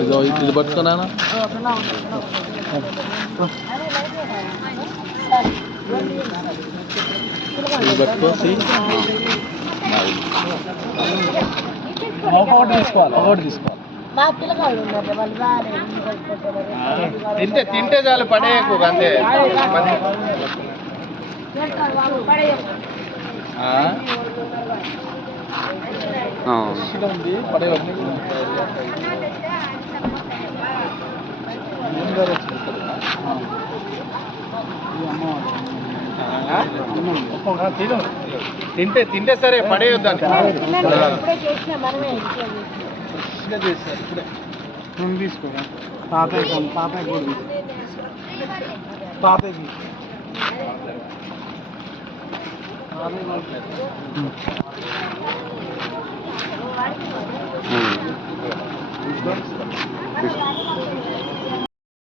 ఇదో ఇది పట్టుకున్నా ఇది పట్టుకోసి ఒకటి తీసుకోవాలి ఒకటి తీసుకోవాలి తింటే తింటే చాలు పడేయకు అంతే ఉంది పడేయకు తింటే తింటే సరే పడేయొద్దని ఇప్పుడే తీసుకోరా తాతయ్య తాతయ్య కూడా తాతయ్య తాతయ్యకి Please.